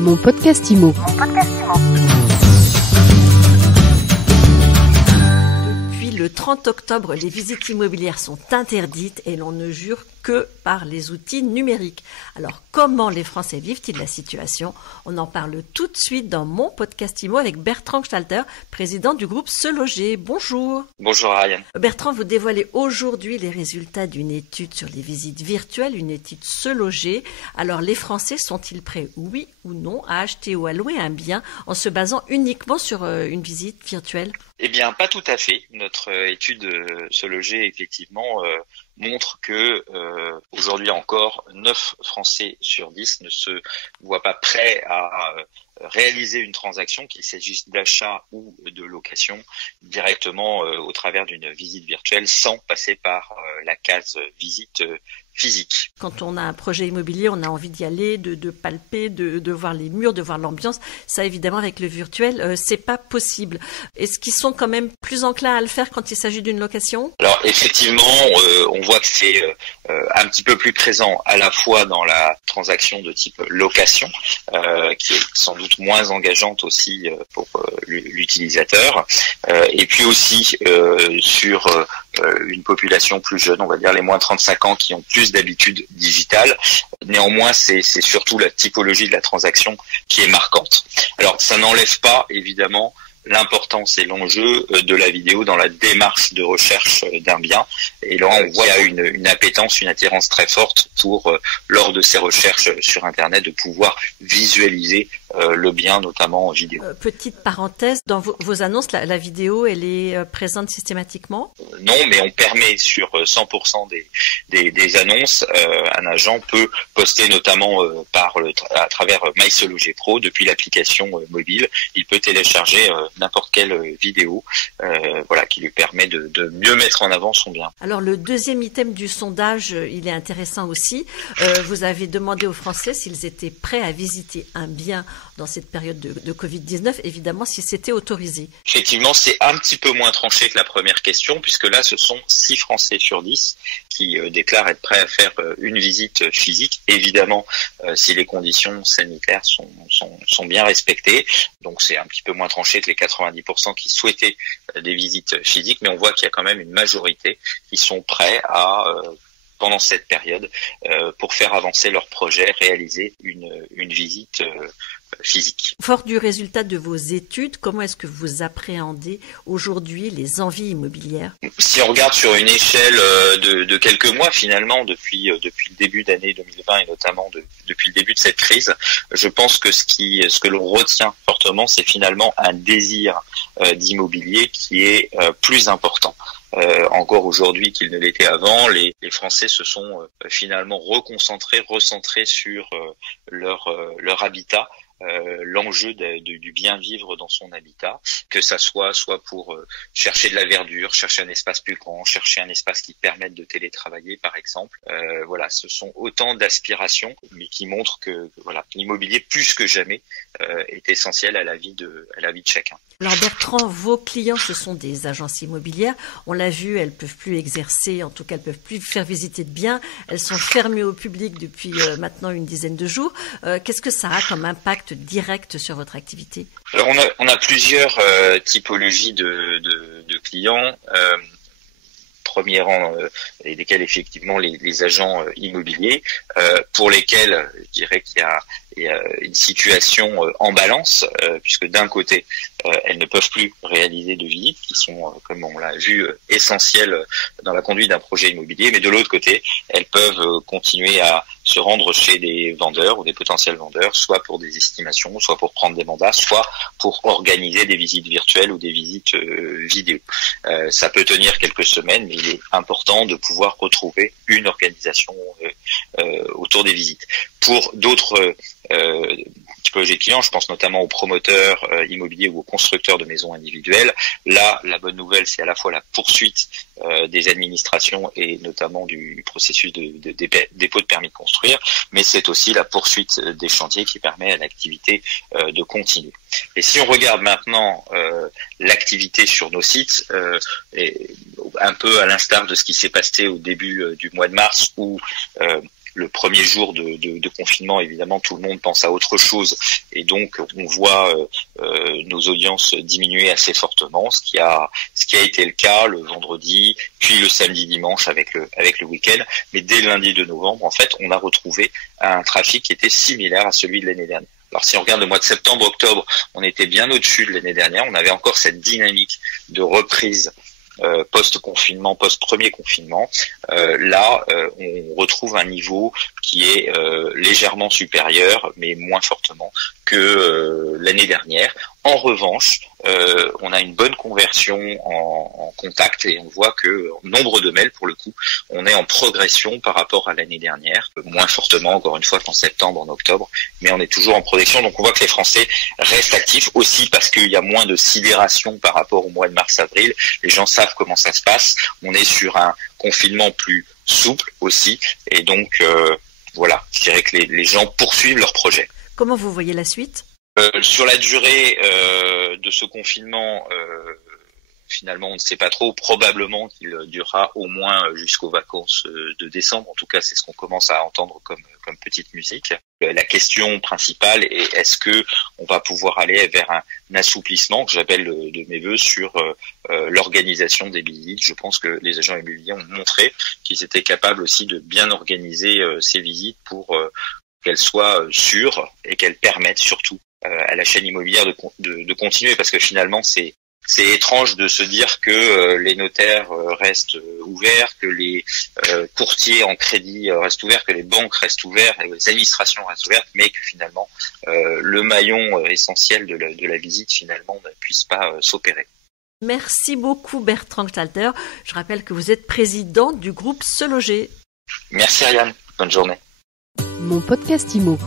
Mon podcast IMO. Depuis le 30 octobre, les visites immobilières sont interdites et l'on ne jure que par les outils numériques. Alors, comment les Français vivent-ils la situation? On en parle tout de suite dans mon podcast IMO avec Bertrand Stalter, président du groupe Se Loger. Bonjour. Bonjour Ariane. Bertrand, vous dévoilez aujourd'hui les résultats d'une étude sur les visites virtuelles, une étude Se Loger. Alors, les Français sont-ils prêts, oui ou non, à acheter ou à louer un bien en se basant uniquement sur une visite virtuelle? Eh bien, pas tout à fait. Notre étude Se Loger, effectivement, montre que aujourd'hui encore, 9 Français sur 10 ne se voient pas prêts à réaliser une transaction, qu'il s'agisse d'achat ou de location, directement au travers d'une visite virtuelle sans passer par la case visite physique. Quand on a un projet immobilier, on a envie d'y aller, de palper, de voir les murs, de voir l'ambiance. Ça, évidemment, avec le virtuel, c'est pas possible. Est-ce qu'ils sont quand même plus enclins à le faire quand il s'agit d'une location? Alors, effectivement, on voit que c'est un petit peu plus présent à la fois dans la transaction de type location, qui est sans doute moins engageante aussi pour l'utilisateur, et puis aussi sur une population plus jeune, on va dire les moins 35 ans, qui ont plus d'habitudes digitales. Néanmoins, c'est surtout la typologie de la transaction qui est marquante. Alors, ça n'enlève pas, évidemment, l'importance et l'enjeu de la vidéo dans la démarche de recherche d'un bien. Et là, on voit qu'il y a une appétence, une attirance très forte pour, lors de ces recherches sur Internet, de pouvoir visualiser le bien, notamment en vidéo. Petite parenthèse, dans vos annonces, la vidéo, elle est présente systématiquement? Non, mais on permet sur 100% des annonces, un agent peut poster notamment à travers Se Loger Pro, depuis l'application mobile, il peut télécharger n'importe quelle vidéo, qui lui permet de mieux mettre en avant son bien. Alors le deuxième item du sondage, il est intéressant aussi. Vous avez demandé aux Français s'ils étaient prêts à visiter un bien dans cette période de Covid-19, évidemment si c'était autorisé. Effectivement, c'est un petit peu moins tranché que la première question, puisque là ce sont 6 Français sur 10 qui déclarent être prêts à faire une visite physique, évidemment si les conditions sanitaires sont bien respectées. Donc c'est un petit peu moins tranché que les 90% qui souhaitaient des visites physiques, mais on voit qu'il y a quand même une majorité qui sont prêts à, pendant cette période, pour faire avancer leur projet, réaliser une visite physique. Fort du résultat de vos études, comment est-ce que vous appréhendez aujourd'hui les envies immobilières? Si on regarde sur une échelle de quelques mois, finalement, depuis le début d'année 2020 et notamment depuis le début de cette crise, je pense que ce que l'on retient fortement, c'est finalement un désir d'immobilier qui est plus important. Encore aujourd'hui qu'il ne l'était avant, les Français se sont finalement recentrés sur leur habitat. L'enjeu du bien vivre dans son habitat, que ça soit pour chercher de la verdure, chercher un espace plus grand, chercher un espace qui permette de télétravailler par exemple. Ce sont autant d'aspirations, mais qui montrent que l'immobilier plus que jamais est essentiel à la vie de chacun. Alors Bertrand, vos clients, ce sont des agences immobilières. On l'a vu, elles peuvent plus exercer, en tout cas elles peuvent plus faire visiter de biens. Elles sont fermées au public depuis maintenant une dizaine de jours. Qu'est-ce que ça a comme impact direct sur votre activité? Alors on a plusieurs typologies de clients. Premier rang, et desquels effectivement les agents immobiliers, pour lesquels je dirais qu'il y a une situation en balance, puisque d'un côté elles ne peuvent plus réaliser de visites qui sont, comme on l'a vu, essentielles dans la conduite d'un projet immobilier, mais de l'autre côté elles peuvent continuer à se rendre chez des vendeurs ou des potentiels vendeurs, soit pour des estimations, soit pour prendre des mandats, soit pour organiser des visites virtuelles ou des visites vidéo. Ça peut tenir quelques semaines, mais il est important de pouvoir retrouver une organisation autour des visites. Pour d'autres typologies de clients, je pense notamment aux promoteurs immobiliers ou aux constructeurs de maisons individuelles. Là, la bonne nouvelle, c'est à la fois la poursuite des administrations et notamment du processus de dépôt de permis de construire, mais c'est aussi la poursuite des chantiers qui permet à l'activité de continuer. Et si on regarde maintenant l'activité sur nos sites, et un peu à l'instar de ce qui s'est passé au début du mois de mars, où le premier jour de confinement, évidemment, tout le monde pense à autre chose, et donc on voit nos audiences diminuer assez fortement, ce qui a été le cas le vendredi, puis le samedi, dimanche avec le week-end. Mais dès le lundi de novembre, en fait, on a retrouvé un trafic qui était similaire à celui de l'année dernière. Alors si on regarde le mois de septembre, octobre, on était bien au-dessus de l'année dernière. On avait encore cette dynamique de reprise post-confinement, post-premier confinement. Là, on retrouve un niveau qui est légèrement supérieur, mais moins fortement que l'année dernière. En revanche, on a une bonne conversion en contact et on voit que nombre de mails, pour le coup, on est en progression par rapport à l'année dernière, moins fortement encore une fois qu'en septembre, en octobre, mais on est toujours en progression. Donc on voit que les Français restent actifs aussi parce qu'il y a moins de sidération par rapport au mois de mars-avril. Les gens savent comment ça se passe. On est sur un confinement plus souple aussi, et donc voilà, je dirais que les gens poursuivent leur projet. Comment vous voyez la suite ? Sur la durée de ce confinement, finalement, on ne sait pas trop. Probablement qu'il durera au moins jusqu'aux vacances de décembre. En tout cas, c'est ce qu'on commence à entendre comme petite musique. La question principale est est-ce que on va pouvoir aller vers un assouplissement que j'appelle de mes voeux sur l'organisation des visites. Je pense que les agents immobiliers ont montré qu'ils étaient capables aussi de bien organiser ces visites pour qu'elles soient sûres et qu'elles permettent surtout à la chaîne immobilière de continuer, parce que finalement c'est étrange de se dire que les notaires restent ouverts, que les courtiers en crédit restent ouverts, que les banques restent ouvertes, que les administrations restent ouvertes, mais que finalement le maillon essentiel de la visite finalement ne puisse pas s'opérer. Merci beaucoup Bertrand Stalter. Je rappelle que vous êtes président du groupe Se Loger. Merci Ariane, bonne journée. Mon podcast IMO.